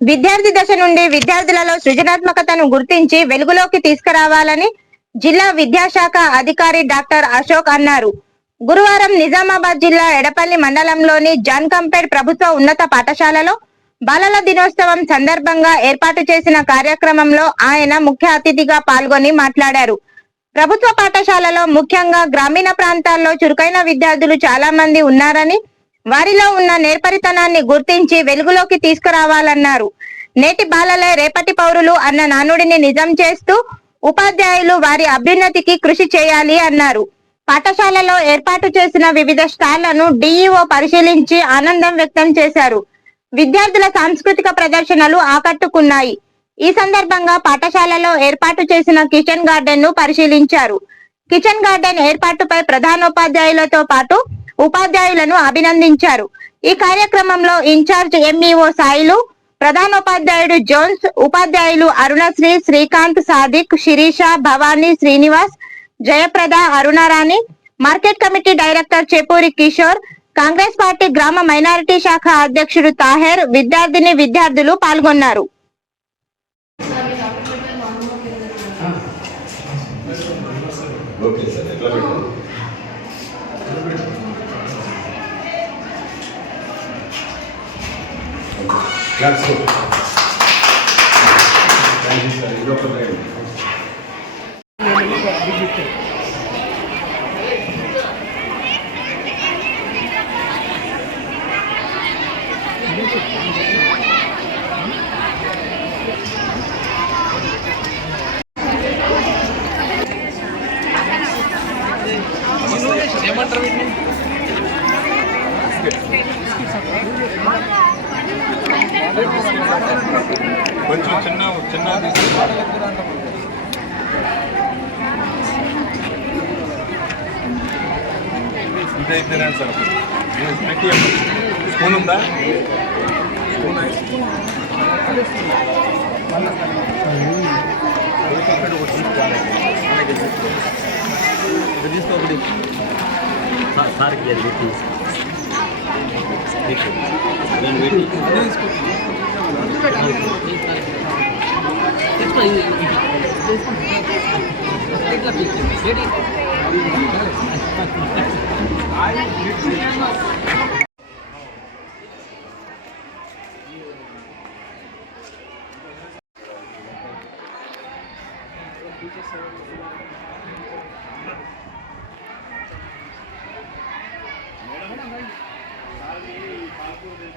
విద్యార్థి దశ నుండి విద్యార్థులలో సృజనాత్మకతను గుర్తించి వెలుగులోకి తీసుకురావాలని జిల్లా విద్యాశాఖ అధికారి డాక్టర్ అశోక్ అన్నారు. గురువారం నిజామాబాద్ జిల్లా ఎడపల్లి మండలంలోని జాన్ కంపేడ్ ప్రభుత్వ ఉన్నత పాఠశాలలో బాలల దినోత్సవం సందర్భంగా ఏర్పాటు చేసిన కార్యక్రమంలో ఆయన ముఖ్య అతిథిగా పాల్గొని మాట్లాడారు. ప్రభుత్వ పాఠశాలలో ముఖ్యంగా గ్రామీణ ప్రాంతాల్లో చురుకైన విద్యార్థులు చాలా మంది ఉన్నారని వారిలో ఉన్న నేర్పరితనాన్ని గుర్తించి వెలుగులోకి తీసుకురావాలన్నారు. నేటి బాలలే రేపటి పౌరులు అన్న నానుడిని నిజం చేస్తూ ఉపాధ్యాయులు వారి అభ్యున్నతికి కృషి చేయాలి అన్నారు. పాఠశాలలో ఏర్పాటు చేసిన వివిధ స్టాళ్ళను డిఈఓ పరిశీలించి ఆనందం వ్యక్తం చేశారు. విద్యార్థుల సాంస్కృతిక ప్రదర్శనలు ఆకట్టుకున్నాయి. ఈ సందర్భంగా పాఠశాలలో ఏర్పాటు చేసిన కిచెన్ గార్డెన్ను పరిశీలించారు. కిచెన్ గార్డెన్ ఏర్పాటుపై ప్రధానోపాధ్యాయులతో పాటు ఉపాధ్యాయులను అభినందించారు. ఈ కార్యక్రమంలో ఇన్ఛార్జ్ ఎంఈఓ సాయిలు ప్రధానోపాధ్యాయుడు జోన్స్ ఉపాధ్యాయులు Arunasri Srikanth Sadiq Sirisha Bhavani Srinivas Jayaprada Arunarani market committee director Chepuri Kishore Congress party గ్రామ మైనారిటీ శాఖ అధ్యక్షుడు తాహెర్ విద్యార్థిని విద్యార్థులు పాల్గొన్నారు. ఓకే సార్ ఎట్లా పెట్టారు క్లాప్స్ థ్యాంక్ యూ సార్ ఇది ఒక కొంచెం చిన్న చిన్న ఇదైతే సార్. పెట్టి స్పూన్ ఉందా? స్పూన్ సార్కి అది పెట్టి నేను దారి టూ రూపీస్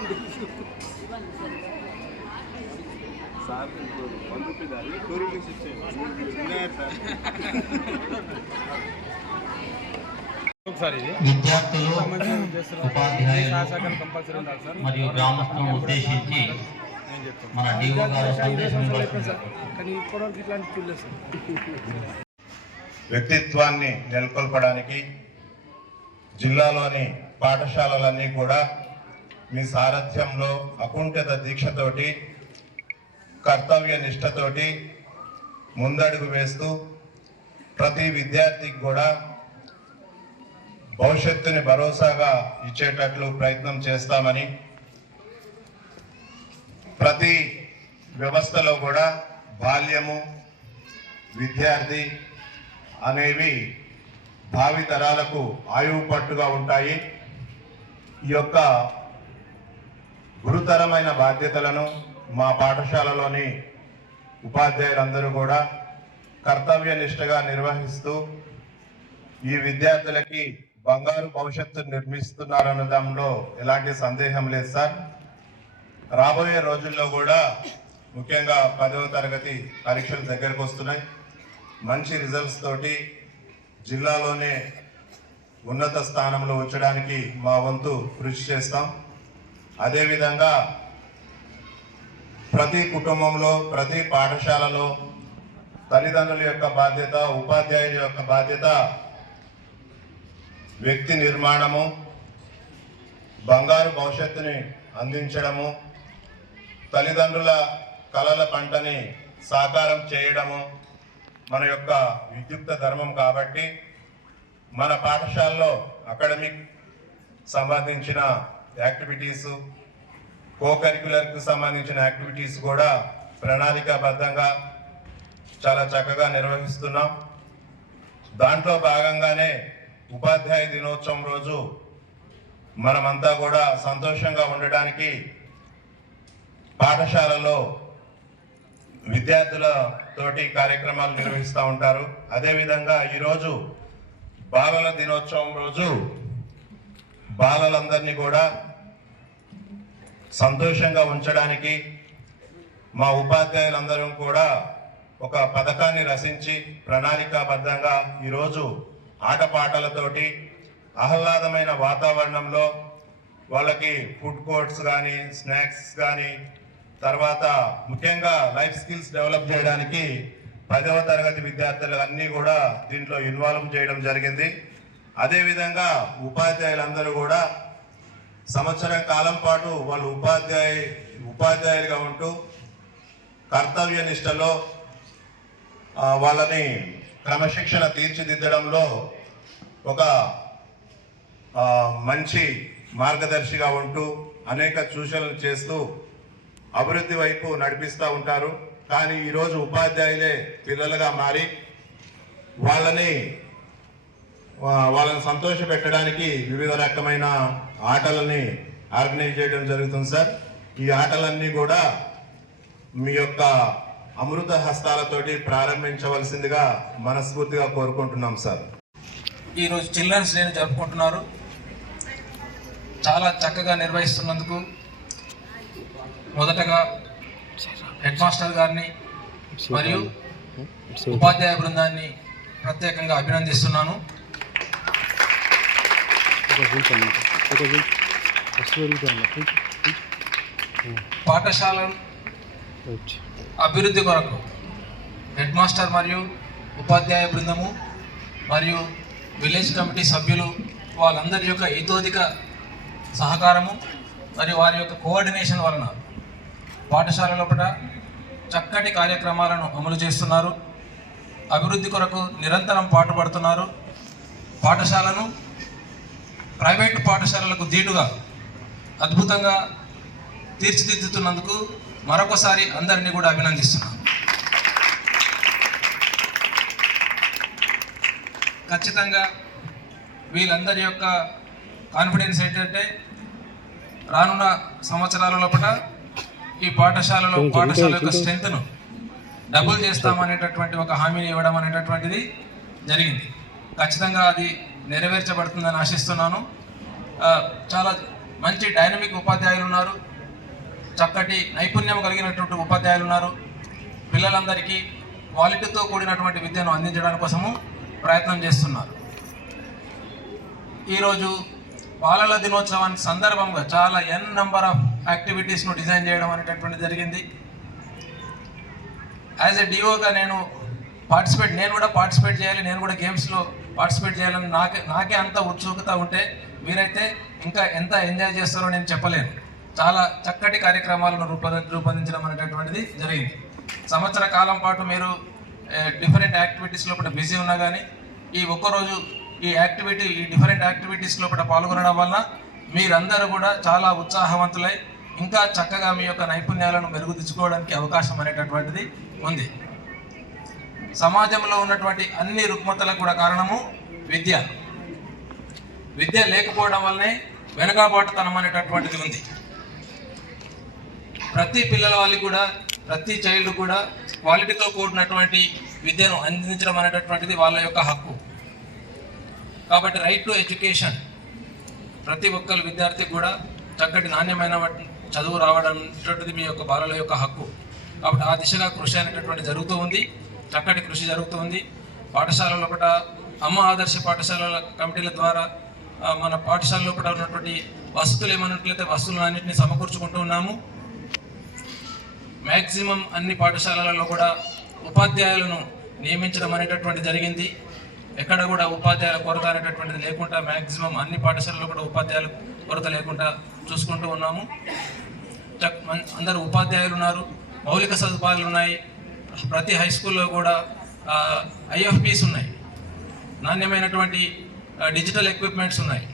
ఇచ్చేయండి సార్ విద్యార్థులు మరియు గ్రామస్తులను ఉద్దేశించి మన డిఓ గారు సందేశం వ్యక్తిత్వాన్ని నెలకొల్పడానికి జిల్లాలోని పాఠశాలలన్నీ కూడా మీ సారథ్యంలో అకుంఠిత దీక్షతోటి కర్తవ్య నిష్టతోటి ముందడుగు వేస్తూ ప్రతి విద్యార్థికి కూడా భవిష్యత్తుని భరోసాగా ఇచ్చేటట్లు ప్రయత్నం చేస్తామని ప్రతి వ్యవస్థలో కూడా బాల్యము విద్యార్థి అనేవి భావితరాలకు ఆయువు పట్టుగా ఉంటాయి. ఈ యొక్క గురుతరమైన బాధ్యతలను మా పాఠశాలలోని ఉపాధ్యాయులందరూ కూడా కర్తవ్య నిష్టగా నిర్వహిస్తూ ఈ విద్యార్థులకి బంగారు భవిష్యత్తు నిర్మిస్తున్నారనడంలో ఎలాంటి సందేహం లేదు సార్. రాబోయే రోజుల్లో కూడా ముఖ్యంగా పదవ తరగతి పరీక్షలు దగ్గరకు వస్తున్నాయి. మంచి రిజల్ట్స్ తోటి జిల్లాలోనే ఉన్నత స్థానంలో ఉంచడానికి మా వంతు కృషి చేస్తాం. అదేవిధంగా ప్రతి కుటుంబంలో ప్రతి పాఠశాలలో తల్లిదండ్రుల యొక్క బాధ్యత ఉపాధ్యాయుల యొక్క బాధ్యత వ్యక్తి నిర్మాణము బంగారు భవిష్యత్తుని అందించడము తల్లిదండ్రుల కళల పంటని సాకారం చేయడము మన యొక్క విద్యుక్త ధర్మం కాబట్టి మన పాఠశాలలో అకాడమిక్ సంబంధించిన యాక్టివిటీస్ కో కరికులర్కి సంబంధించిన యాక్టివిటీస్ కూడా ప్రణాళికాబద్ధంగా చాలా చక్కగా నిర్వహిస్తున్నాం. దాంట్లో భాగంగానే ఉపాధ్యాయ దినోత్సవం రోజు మనమంతా కూడా సంతోషంగా ఉండడానికి పాఠశాలలో విద్యార్థులతోటి కార్యక్రమాలు నిర్వహిస్తూ ఉంటారు. అదేవిధంగా ఈరోజు బాలల దినోత్సవం రోజు బాలలందరినీ కూడా సంతోషంగా ఉంచడానికి మా ఉపాధ్యాయులందరం కూడా ఒక పథకాన్ని రచించి ప్రణాళికాబద్ధంగా ఈరోజు ఆటపాటలతోటి ఆహ్లాదమైన వాతావరణంలో వాళ్ళకి ఫుడ్ కోర్ట్స్ కానీ స్నాక్స్ కానీ తర్వాత ముఖ్యంగా లైఫ్ స్కిల్స్ డెవలప్ చేయడానికి పదవ తరగతి విద్యార్థులు అన్నీ కూడా దీంట్లో ఇన్వాల్వ్ చేయడం జరిగింది. అదేవిధంగా ఉపాధ్యాయులందరూ కూడా సంవత్సరం కాలం పాటు వాళ్ళు ఉపాధ్యాయ ఉపాధ్యాయులుగా ఉంటూ కర్తవ్య నిష్టలో వాళ్ళని క్రమశిక్షణ తీర్చిదిద్దడంలో ఒక మంచి మార్గదర్శిగా ఉంటూ అనేక సూచనలు చేస్తూ అభివృద్ధి వైపు నడిపిస్తూ ఉంటారు. కానీ ఈరోజు ఉపాధ్యాయులే పిల్లలుగా మారి వాళ్ళని వాళ్ళని సంతోష పెట్టడానికి వివిధ రకమైన ఆటలని ఆర్గనైజ్ చేయడం జరుగుతుంది సార్. ఈ ఆటలన్నీ కూడా మీ యొక్క అమృత హస్తాలతోటి ప్రారంభించవలసిందిగా మనస్ఫూర్తిగా కోరుకుంటున్నాం సార్. ఈరోజు చిల్డ్రన్స్ డేని జరుపుకుంటున్నారు. చాలా చక్కగా నిర్వహిస్తున్నందుకు మొదటగా హెడ్ మాస్టర్ గారిని మరియు ఉపాధ్యాయ బృందాన్ని ప్రత్యేకంగా అభినందిస్తున్నాను. పాఠశాల అభివృద్ధి కొరకు హెడ్ మాస్టర్ మరియు ఉపాధ్యాయ బృందము మరియు విలేజ్ కమిటీ సభ్యులు వాళ్ళందరి యొక్క ఏతోధిక సహకారము మరియు వారి యొక్క కోఆర్డినేషన్ వలన పాఠశాల లోపల చక్కటి కార్యక్రమాలను అమలు చేస్తున్నారు. అభివృద్ధి కొరకు నిరంతరం పాటుపడుతున్నారు. పాఠశాలను ప్రైవేటు పాఠశాలలకు దీటుగా అద్భుతంగా తీర్చిదిద్దుతున్నందుకు మరొకసారి అందరినీ కూడా అభినందిస్తున్నాను. ఖచ్చితంగా వీళ్ళందరి యొక్క కాన్ఫిడెన్స్ ఏంటంటే రానున్న సంవత్సరాల లోపల ఈ పాఠశాలలో పాఠశాల యొక్క స్ట్రెంత్ను డబుల్ చేస్తామనేటటువంటి ఒక హామీని ఇవ్వడం అనేటటువంటిది జరిగింది. ఖచ్చితంగా అది నెరవేర్చబడుతుందని ఆశిస్తున్నాను. చాలా మంచి డైనమిక్ ఉపాధ్యాయులు ఉన్నారు. చక్కటి నైపుణ్యం కలిగినటువంటి ఉపాధ్యాయులు ఉన్నారు. పిల్లలందరికీ క్వాలిటీతో కూడినటువంటి విద్యను అందించడానికి కోసము ప్రయత్నం చేస్తున్నారు. ఈరోజు బాలల దినోత్సవానికి సందర్భంగా చాలా ఎన్ నంబర్ ఆఫ్ యాక్టివిటీస్ను డిజైన్ చేయడం అనేటటువంటి జరిగింది. యాజ్ ఎ డిఓగా నేను పార్టిసిపేట్ నేను కూడా పార్టిసిపేట్ చేయాలి నేను కూడా గేమ్స్లో పార్టిసిపేట్ చేయాలని నాకే నాకే అంత ఉత్సుకత ఉంటే మీరైతే ఇంకా ఎంత ఎంజాయ్ చేస్తారో నేను చెప్పలేను. చాలా చక్కటి కార్యక్రమాలను రూపొంది రూపొందించడం అనేటటువంటిది జరిగింది. సంవత్సర కాలం పాటు మీరు డిఫరెంట్ యాక్టివిటీస్ లోపల బిజీ ఉన్నా కానీ ఈ ఒక్కరోజు ఈ యాక్టివిటీ ఈ డిఫరెంట్ యాక్టివిటీస్ లోపల పాల్గొనడం వలన మీరందరూ కూడా చాలా ఉత్సాహవంతులై ఇంకా చక్కగా మీ యొక్క నైపుణ్యాలను మెరుగుదించుకోవడానికి అవకాశం అనేటటువంటిది ఉంది. సమాజంలో ఉన్నటువంటి అన్ని రుగ్మతలకు కూడా కారణము విద్య. విద్య లేకపోవడం వల్లనే వెనుకబాటుతనం అనేటటువంటిది ఉంది. ప్రతి పిల్లల వాళ్ళకి కూడా ప్రతి చైల్డ్ కూడా క్వాలిటీతో కూడినటువంటి విద్యను అందించడం అనేటటువంటిది వాళ్ళ యొక్క హక్కు. కాబట్టి రైట్ టు ఎడ్యుకేషన్ ప్రతి ఒక్కరు విద్యార్థికి కూడా చక్కటి నాణ్యమైన చదువు రావడం మీ యొక్క బాలల యొక్క హక్కు. కాబట్టి ఆ దిశగా కృషి అనేటటువంటి జరుగుతూ ఉంది. చక్కటి కృషి జరుగుతుంది. పాఠశాలలో కూడా లోపల అమ్మ ఆదర్శ పాఠశాలల కమిటీల ద్వారా మన పాఠశాల లోపల ఉన్నటువంటి వసతులు ఏమన్నట్లయితే వసతులు అన్నింటినీ సమకూర్చుకుంటూ ఉన్నాము. మ్యాక్సిమం అన్ని పాఠశాలలలో కూడా ఉపాధ్యాయులను నియమించడం అనేటటువంటి జరిగింది. ఎక్కడ కూడా ఉపాధ్యాయుల కొరత అనేటటువంటిది లేకుండా మ్యాక్సిమం అన్ని పాఠశాలలో కూడా ఉపాధ్యాయుల కొరత లేకుండా చూసుకుంటూ ఉన్నాము. అందరూ ఉపాధ్యాయులు ఉన్నారు. మౌలిక సదుపాయాలు ఉన్నాయి. ప్రతి హై స్కూల్లో కూడా ఐఎఫ్పిస్ ఉన్నాయి. నాణ్యమైనటువంటి డిజిటల్ ఎక్విప్మెంట్స్ ఉన్నాయి.